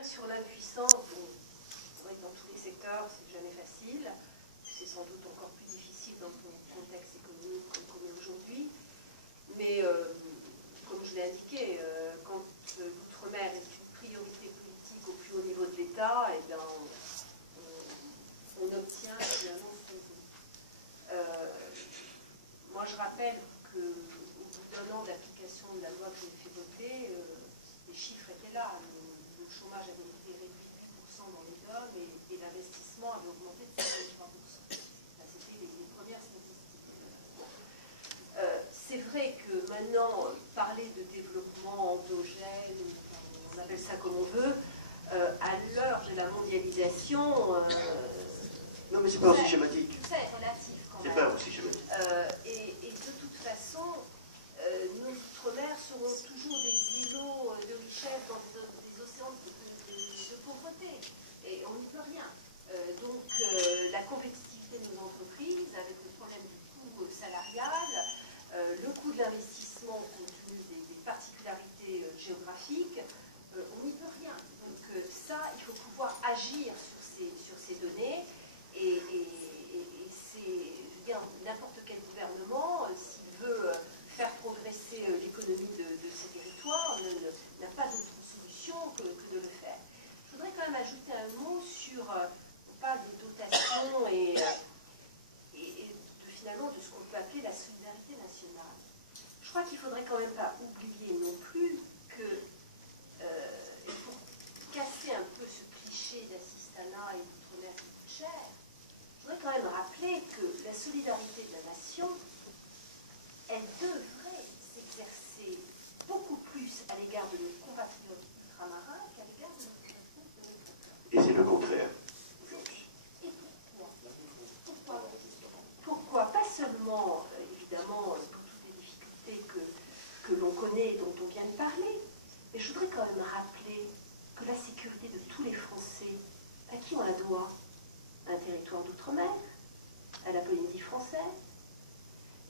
revenir sur l'impuissance. Bon, c'est vrai que dans tous les secteurs, c'est jamais facile. C'est sans doute encore plus difficile dans le contexte économique comme aujourd'hui. Mais comme je l'ai indiqué, quand l'outre-mer est une priorité politique au plus haut niveau de l'État, eh bien, on obtient finalement ce qu'on veut. Moi, je rappelle qu'au bout d'un an d'application de la loi que j'ai fait voter, les chiffres étaient là. Le chômage avait été réduit de 8% dans les hommes et l'investissement avait augmenté de 53%. C'était les premières statistiques. C'est vrai que maintenant, parler de développement endogène, on appelle ça comme on veut, à l'heure de la mondialisation... non, mais c'est pas aussi schématique. C'est relatif quand même. C'est pas aussi schématique. Et de toute façon, nos outre-mer seront toujours des îlots de richesse dans des océans de pauvreté. Et on n'y peut rien. Donc, la compétitivité de nos entreprises, avec le problème du coût salarial, le coût de l'investissement compte tenu des particularités géographiques, on n'y peut rien. Donc, ça, il faut pouvoir agir sur ces données. Et c'est, je veux dire, n'importe quel gouvernement, s'il veut faire progresser l'économie de ces territoires, n'a pas d'autre solution que de le faire. Je voudrais quand même ajouter un mot sur, on parle des dotations et finalement de ce qu'on peut appeler la solidarité nationale. Je crois qu'il ne faudrait quand même pas oublier non plus que, il faut casser un peu ce cliché d'assistanat et d'outre-mer qui coûte cher. Je voudrais quand même rappeler que la solidarité de la nation, elle devrait s'exercer beaucoup plus à l'égard de nos compatriotes ultramarins qu'à l'égard de nos compatriotes. Et c'est le contraire. Et pourquoi pas seulement, évidemment, pour toutes les difficultés que l'on connaît et dont on vient de parler, mais je voudrais quand même rappeler que la sécurité de tous les Français, à qui on la doit? Un territoire d'outre-mer, à la Polynésie française.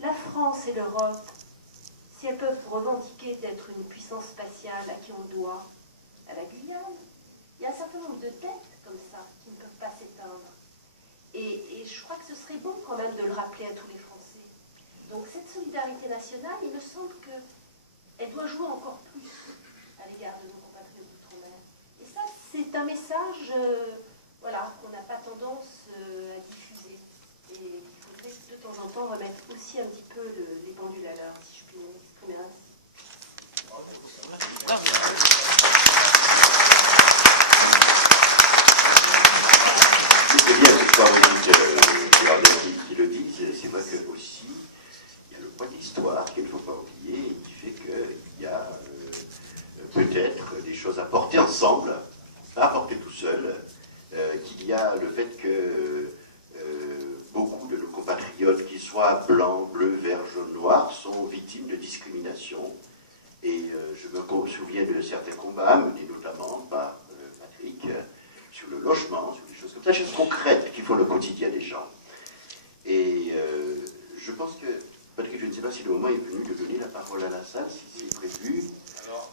La France et l'Europe, si elles peuvent revendiquer d'être une puissance spatiale, à qui on le doit? À la Guyane. Il y a un certain nombre de dettes comme ça qui ne peuvent pas s'éteindre. Et je crois que ce serait bon quand même de le rappeler à tous les Français. Donc cette solidarité nationale, il me semble qu'elle doit jouer encore plus à l'égard de nos compatriotes d'outre-mer. Et ça, c'est un message... voilà, qu'on n'a pas tendance à diffuser. Et il faudrait de temps en temps remettre aussi un petit peu les pendules à l'heure, si je puis m'exprimer ainsi. C'est bien que ce soit qui le dit, c'est vrai que aussi, il y a le point de l'histoire qu'il ne faut pas oublier, et qui fait qu'il y a peut-être des choses à porter ensemble, pas à porter tout seul. Qu'il y a le fait que beaucoup de nos compatriotes, qu'ils soient blancs, bleus, verts, jaunes, noirs, sont victimes de discrimination. Et je me souviens de certains combats menés notamment par Patrick sur le logement, sur des choses comme ça, des choses concrètes qui font le quotidien des gens. Et je pense que, Patrick, je ne sais pas si le moment est venu de donner la parole à la salle, si c'est prévu.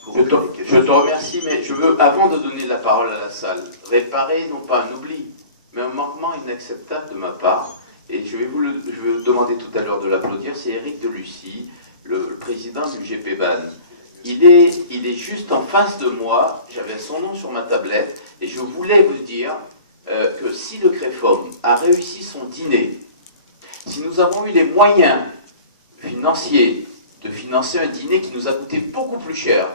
Je te remercie, mais je veux, avant de donner la parole à la salle, réparer non pas un oubli, mais un manquement inacceptable de ma part. Et je vais vous demander tout à l'heure de l'applaudir. C'est Éric Delucy, le président du GPBAN. Il est juste en face de moi. J'avais son nom sur ma tablette. Et je voulais vous dire que si le CREFOM a réussi son dîner, si nous avons eu les moyens financiers de financer un dîner qui nous a coûté beaucoup plus cher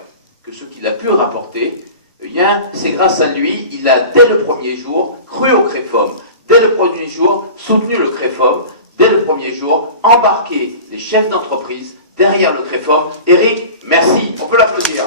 que ce qu'il a pu rapporter, eh bien, c'est grâce à lui, il a, dès le premier jour, cru au CREFOM, dès le premier jour, soutenu le CREFOM, dès le premier jour, embarqué les chefs d'entreprise derrière le CREFOM. Éric, merci, on peut l'applaudir.